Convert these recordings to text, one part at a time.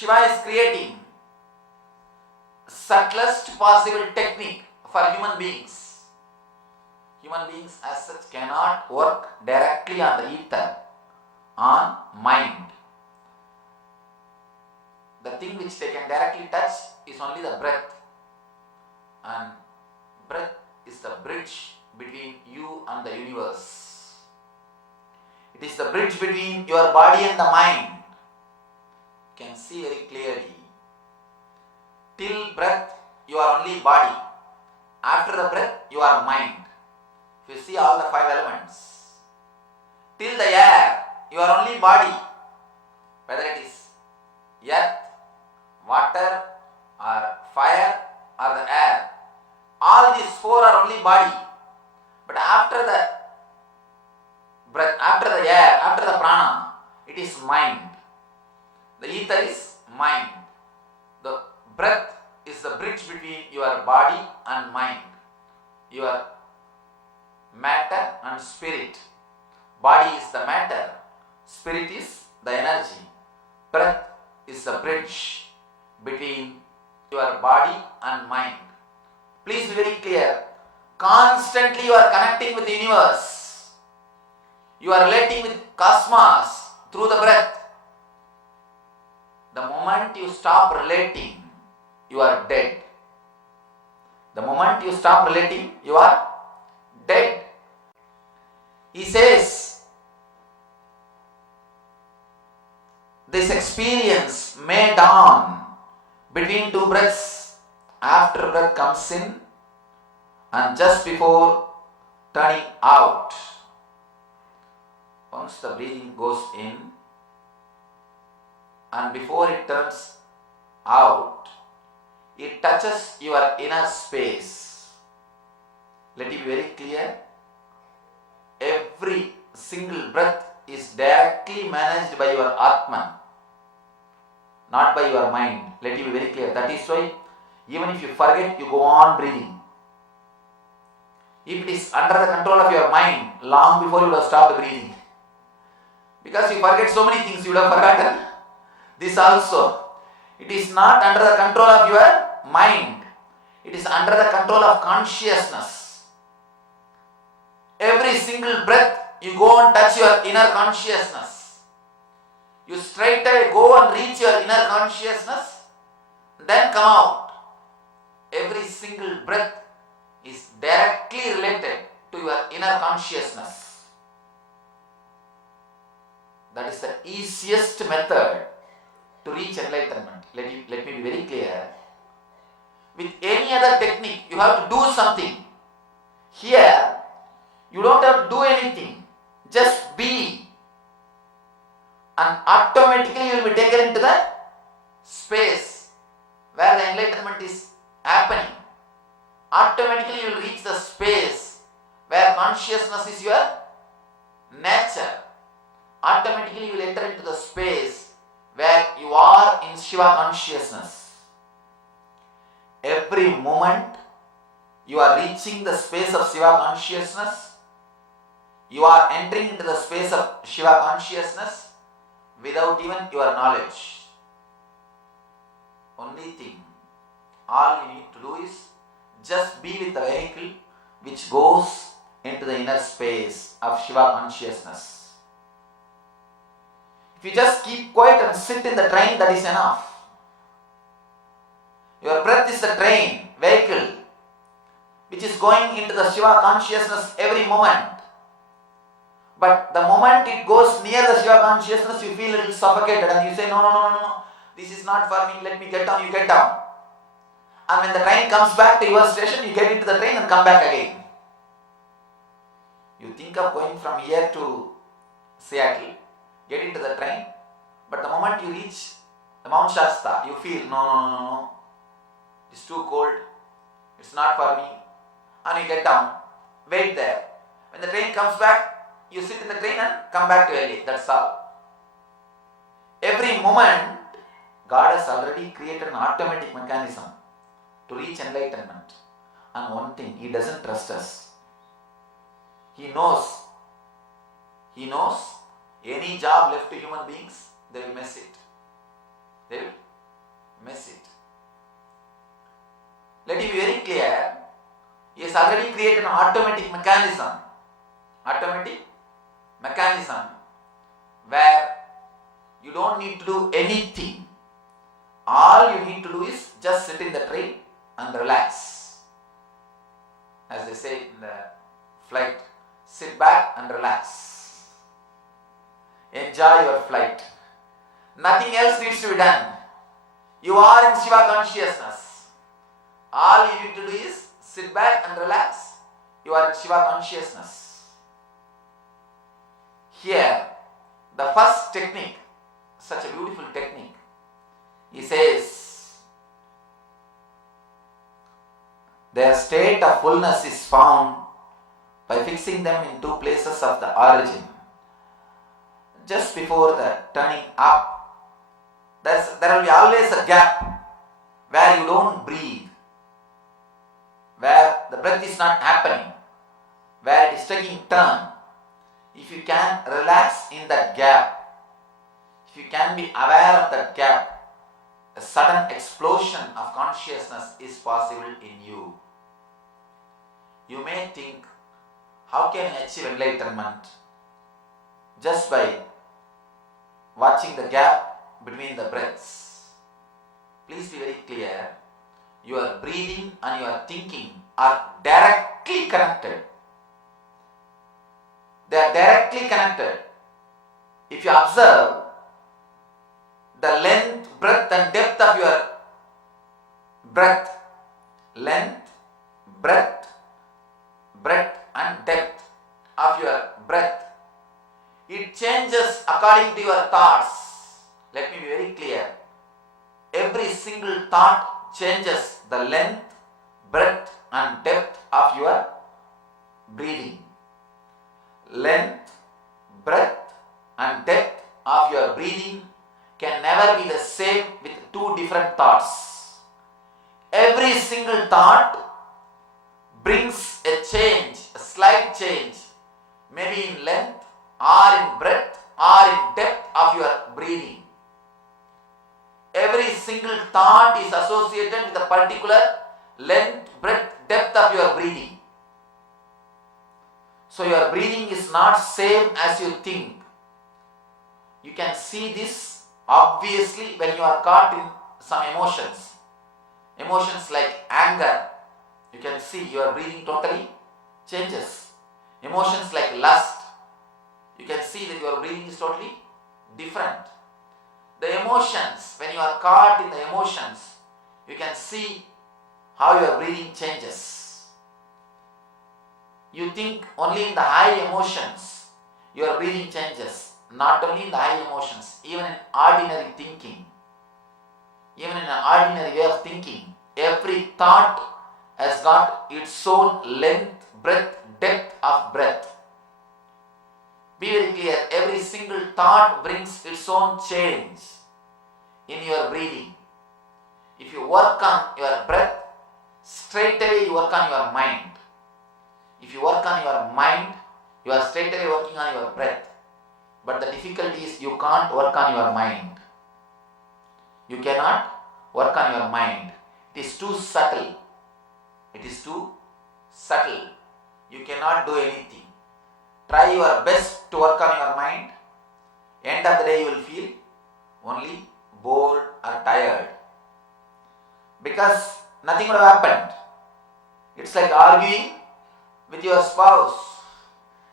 Shiva is creating subtlest possible technique for human beings. Human beings as such cannot work directly on the ether, on mind. The thing which they can directly touch is only the breath. And breath is the bridge between you and the universe. It is the bridge between your body and the mind. You can see very clearly. Till breath, you are only body. After the breath, you are mind. If you see all the 5 elements. Till the air, you are only body. Whether it is earth, water, or fire, or the air. All these 4 are only body. But after the breath, after the air, after the prana, it is mind. The ether is mind. The breath is the bridge between your body and mind. Your matter and spirit. Body is the matter. Spirit is the energy. Breath is the bridge between your body and mind. Please be very clear. Constantly you are connecting with the universe. You are relating with cosmos through the breath. The moment you stop relating, you are dead. The moment you stop relating, you are dead. He says, this experience may dawn between 2 breaths. After breath comes in and just before turning out. Once the breathing goes in and before it turns out, it touches your inner space. Let it be very clear. Every single breath is directly managed by your Atman, not by your mind. Let it be very clear. That is why even if you forget, you go on breathing. If it is under the control of your mind, long before you would have stopped breathing. Because you forget so many things, you would have forgotten this also. It is not under the control of your mind. It is under the control of consciousness. Every single breath, you go and touch your inner consciousness. You straight away go and reach your inner consciousness, then come out. Every single breath is directly related to your inner consciousness. That is the easiest method to reach enlightenment. Let me be very clear. With any other technique, you have to do something. Here, you don't have to do anything. Just be. And automatically you will be taken into the space where the enlightenment is happening. Automatically you will reach the space where consciousness is your nature. Automatically you will enter into the space where you are in Shiva consciousness. Every moment you are reaching the space of Shiva consciousness. You are entering into the space of Shiva consciousness without even your knowledge. Only thing, all you need to do is just be with the vehicle which goes into the inner space of Shiva consciousness. If you just keep quiet and sit in the train, that is enough. Your breath is the train, vehicle, which is going into the Shiva consciousness every moment. But the moment it goes near the Shiva consciousness, you feel a little suffocated and you say, no, this is not for me, let me get down, you get down. And when the train comes back to your station, you get into the train and come back again. You think of going from here to Seattle, get into the train, but the moment you reach the Mount Shasta, you feel, no, it's too cold, it's not for me, and you get down, wait there. When the train comes back, you sit in the train and come back to LA, that's all. Every moment, God has already created an automatic mechanism to reach enlightenment. And one thing, He doesn't trust us. He knows any job left to human beings, they will mess it. They will miss it. Let me be very clear. He has already created an automatic mechanism where you don't need to do anything. All you need to do is just sit in the train and relax. As they say in the flight, sit back and relax. Enjoy your flight. Nothing else needs to be done. You are in Shiva consciousness. All you need to do is sit back and relax. You are in Shiva consciousness. Here, the first technique, such a beautiful technique, he says, their state of fullness is found by fixing them in two places of the origin. Just before the turning up, there will be always a gap where you don't breathe, where the breath is not happening, where it is taking turn. If you can relax in that gap, if you can be aware of that gap, a sudden explosion of consciousness is possible in you. You may think, how can I achieve enlightenment? Just by watching the gap between the breaths. Please be very clear. Your breathing and your thinking are directly connected. They are directly connected. If you observe the length, breadth and depth of your breath, length, breadth and depth of your breath, it changes according to your thoughts. Let me be very clear. Every single thought changes the length, breadth and depth of your breathing. Length, breadth and depth of your breathing can never be the same with two different thoughts. Every single thought brings a change, a slight change, maybe in length or in breadth or in depth of your breathing. Every single thought is associated with a particular length, breadth, depth of your breathing. So your breathing is not same as you think. You can see this obviously when you are caught in some emotions. Emotions like anger, you can see your breathing totally changes. Emotions like lust, you can see that your breathing is totally different. The emotions, when you are caught in the emotions, you can see how your breathing changes. You think only in the high emotions, your breathing changes. Not only in the high emotions, even in ordinary thinking, even in an ordinary way of thinking, every thought has got its own length, breadth, depth of breath. Be very clear, every single thought brings its own change in your breathing. If you work on your breath, straight away you work on your mind. If you work on your mind, you are straight away working on your breath. But the difficulty is you can't work on your mind. You cannot work on your mind. It is too subtle. It is too subtle. You cannot do anything. Try your best to work on your mind. End of the day you will feel only bored or tired. Because nothing would have happened. It's like arguing with your spouse.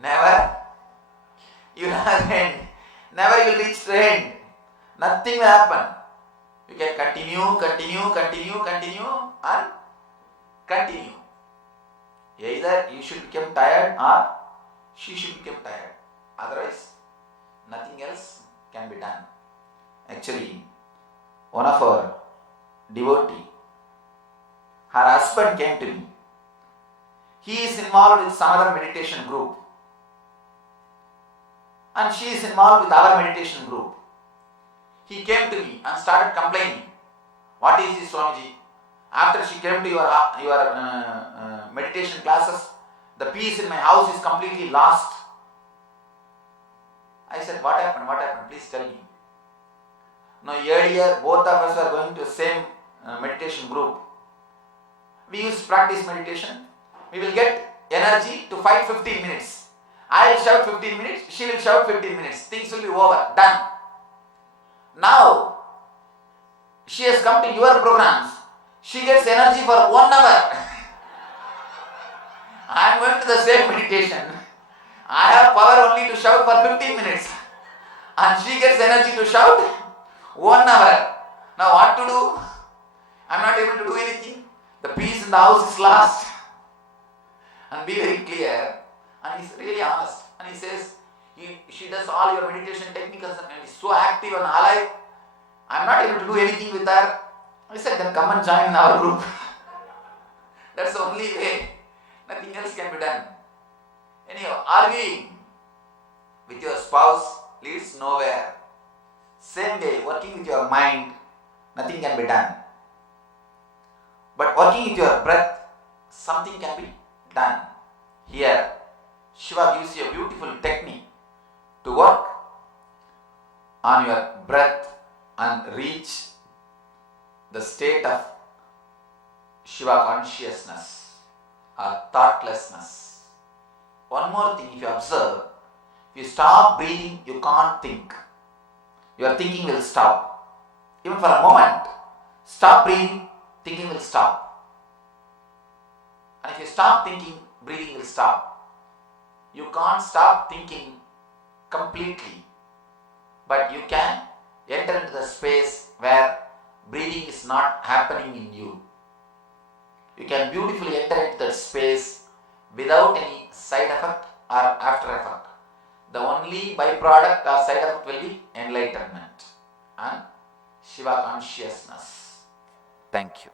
Never you will have end. Never you will reach the end. Nothing will happen. You can continue and continue. Either you should become tired or she should become tired. Otherwise, nothing else can be done. Actually, one of our devotee, her husband came to me. He is involved with some other meditation group. And she is involved with our meditation group. He came to me and started complaining. What is this, Swamiji? After she came to your meditation classes, the peace in my house is completely lost. I said, what happened? Please tell me. Now earlier both of us were going to the same meditation group. We used to practice meditation. We will get energy to fight 15 minutes. I will shout 15 minutes, she will shout 15 minutes. Things will be over, done. Now, she has come to your programs. She gets energy for 1 hour. I am going to the same meditation. I have power only to shout for 15 minutes. And she gets energy to shout 1 hour. Now what to do? I am not able to do anything. The peace in the house is lost. And be very clear. And he's really honest. And he says, she does all your meditation techniques and is so active and alive. I am not able to do anything with her. I said, then come and join in our group. That's the only way. Nothing else can be done. Anyhow, arguing with your spouse leads nowhere. Same way, working with your mind, nothing can be done. But working with your breath, something can be done. Here, Shiva gives you a beautiful technique to work on your breath and reach the state of Shiva consciousness or thoughtlessness. One more thing, if you observe, if you stop breathing, you can't think. Your thinking will stop. Even for a moment, stop breathing, thinking will stop. And if you stop thinking, breathing will stop. You can't stop thinking completely, but you can enter into the space where breathing is not happening in you. You can beautifully enter into that space without any side effect or after effect. The only byproduct or side effect will be enlightenment and Shiva consciousness. Thank you.